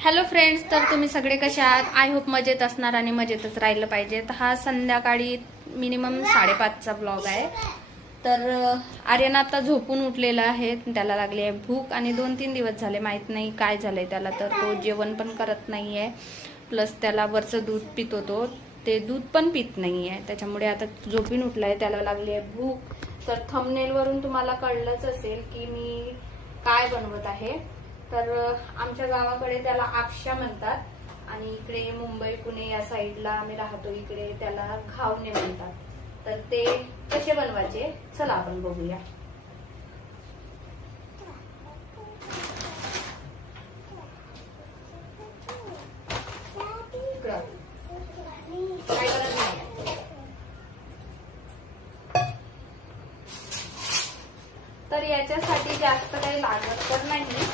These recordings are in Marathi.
हॅलो फ्रेंड्स, तर तुम्ही सगळे कसे आहात? आय होप मजेत असणार आणि मजेतच राहिलं पाहिजे. तर हा संध्याकाळी मिनिमम 5:30चा ब्लॉग आहे. तर आर्यन आता झोपून उठलेला आहे, त्याला लागली आहे भूक आणि 2-3 दिवस झाले माहित नाही काय झालंय त्याला. तर तो जेवण पण करत नाहीये, प्लस त्याला वरचं दूध पितो तो, ते दूध पण पित नाहीये. त्याच्यामुळे आता झोपून उठलाय, त्याला लागली आहे भूक. तर थंबनेल वरून तुम्हाला कळलंच असेल की मी काय बनवत आहे. तर आमच्या गावाकडे त्याला आक्षां म्हणतात आणि इकडे मुंबई पुणे या साईडला आम्ही राहतो, इकडे त्याला घावणे म्हणतात. तर ते कसे बनवायचे चला आपण बघूया. काय करत नाही, तर याच्यासाठी जास्त काही लागत तर नाही.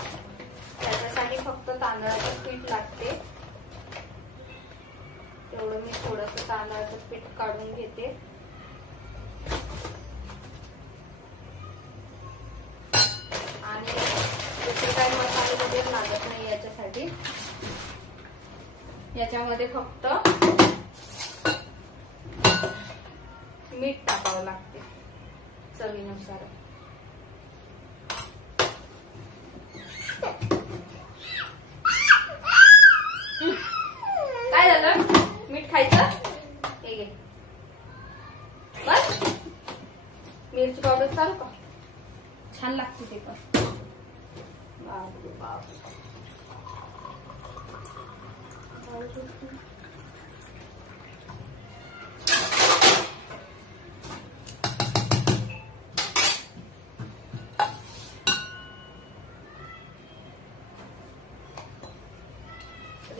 त्याच्यासाठी फक्त तांदळाचं पीठ लागते. तेवढं मी थोडंसं तांदळाचं पीठ काढून घेते. आणि दुसरे काही मसाले वगैरे लागत नाही याच्यासाठी. याच्यामध्ये फक्त मीठ टाकावं लागते चवीनुसार. काय झालं? मीठ खायचं? हे घे. बस मिरची पावडर चालू का? छान लागते ते पण. बाप रे बाप.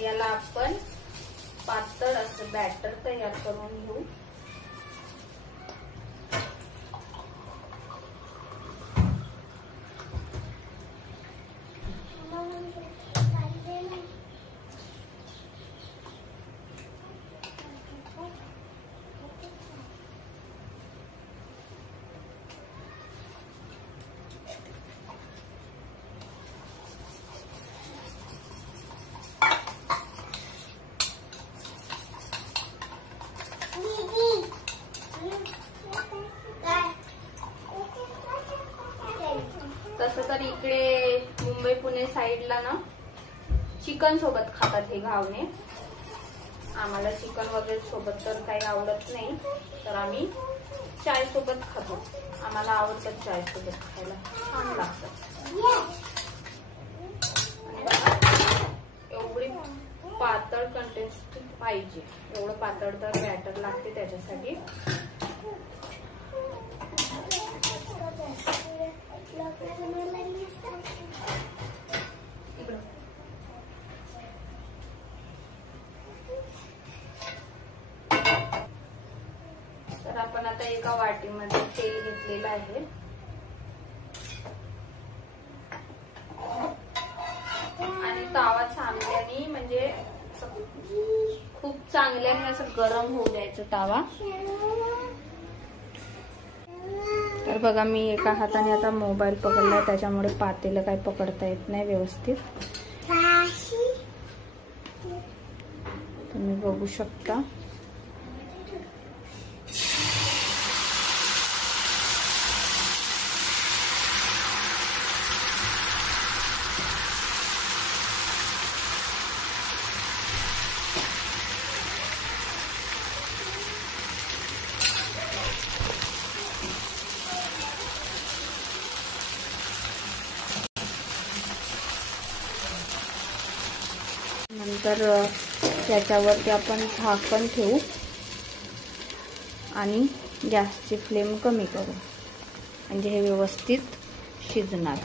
याला आपण पातळ असं बॅटर तयार करून घेऊ. तसं तर इकडे मुंबई पुणे साईडला ना चिकन सोबत खातात हे घावणे. आम्हाला चिकन वगैरे सोबत तर काही आवडत नाही, तर आम्ही चाय सोबत खातो. आम्हाला आवडतं चाय सोबत खायला, छान लागतं. एवढी पातळ कंटेस्ट पाहिजे, एवढं पातळ तर बॅटर लागते त्याच्यासाठी. तर आपण आता एका वाटीमध्ये तेल घेतलेलं आहे. आणि तावा चांगल्याने म्हणजे खूप चांगल्याने असं गरम होऊ द्यायचं तावा. तर बघा मी एका हाताने आता मोबाईल पकडलाय, त्याच्यामुळे पातेलं काही पकडता येत नाही व्यवस्थित. तुम्ही बघू शकता. नंतर त्याच्यावरती आपण झाकण ठेवू आणि गॅसची फ्लेम कमी करू, म्हणजे हे व्यवस्थित शिजणार.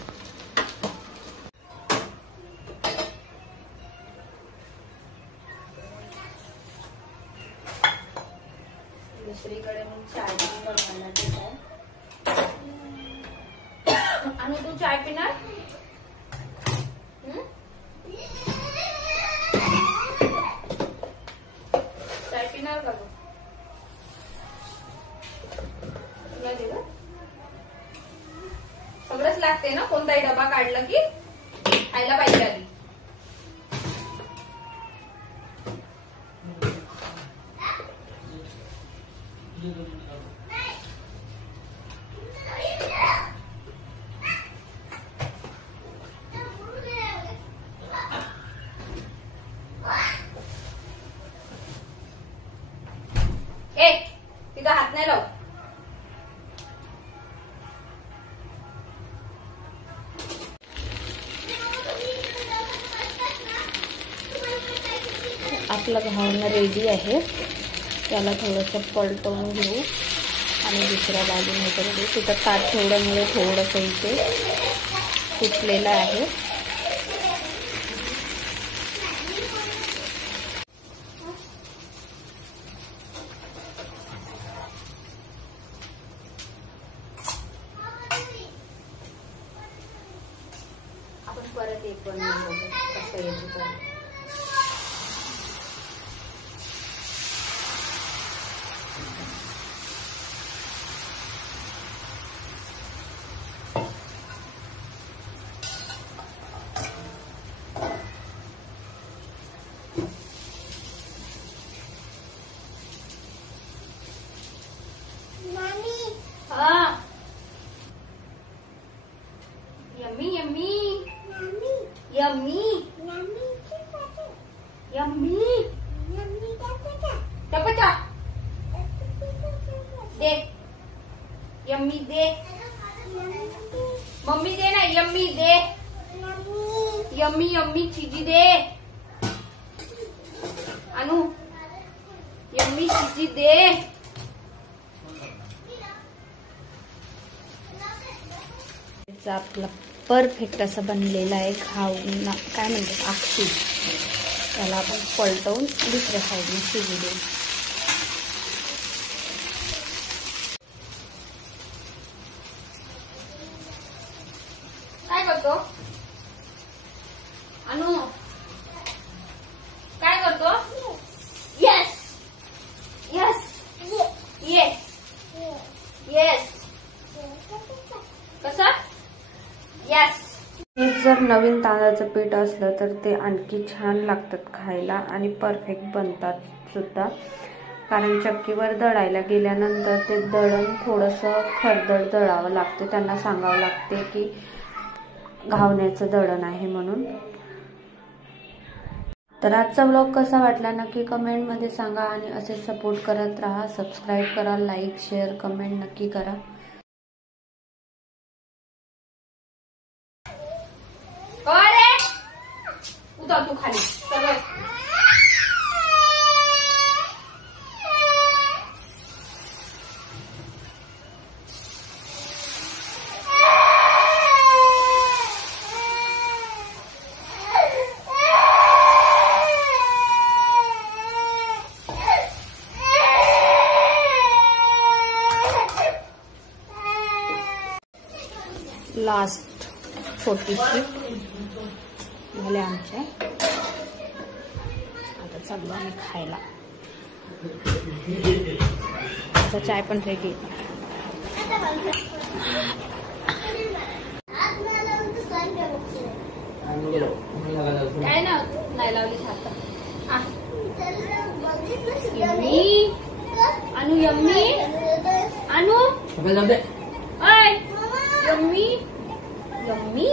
दुसरीकडे मग चाय बनवायला ठेवू. आणि तू चाय पिणार? सगळंच लागते ना, कोणताही डबा काढला की खायला पाहिजे आधी. नाही लाव. आपलं घावणं रेडी आहे. त्याला थोडंसं पलटवून घेऊ आणि दुसऱ्या बाजूने करू. तिथं ताट ठेवल्यामुळे थोडंसं इथे फुटलेलं आहे. आपण परत एक बनवून बघू कसं येतं तर. Yummy, yummy. Yummy. Yummy. Dapat दे. Yummy दे. मम्मी दे ना. Yummy दे. Yummy yummy चीजी दे. अनु Yummy चीजी दे. आपला परफेक्ट असं बनलेला आहे घावणं. काय म्हणतात आक्षी. त्याला आपण पलटवून दुसऱ्या साईडने शिजू देऊ. काय करतो अनु. काय करतो. Yes yes yes yes. कसं. यस. जर नवीन तांदळाचं पीठ असलं तर ते आणखी छान लागतात खायला आणि परफेक्ट बनतात सुद्धा. कारण चक्कीवर दळायला गेल्यानंतर ते दळण थोडंसं खरदड दळावं लागते. त्यांना सांगावं लागते की घावण्याचं दळण आहे म्हणून. तर आजचा व्लॉग कसा वाटला नक्की कमेंटमध्ये सांगा आणि असे सपोर्ट करत राहा. सबस्क्राईब करा, लाईक शेअर कमेंट नक्की करा. उतर तू खाली. लास्ट 40 झाले आमच्या. आता चाललो आम्ही खायला. आता चाय पण रेडी. काय ना नाही लावली आता. यम्मी अनु. यम्मी अनु. Yummy yummy.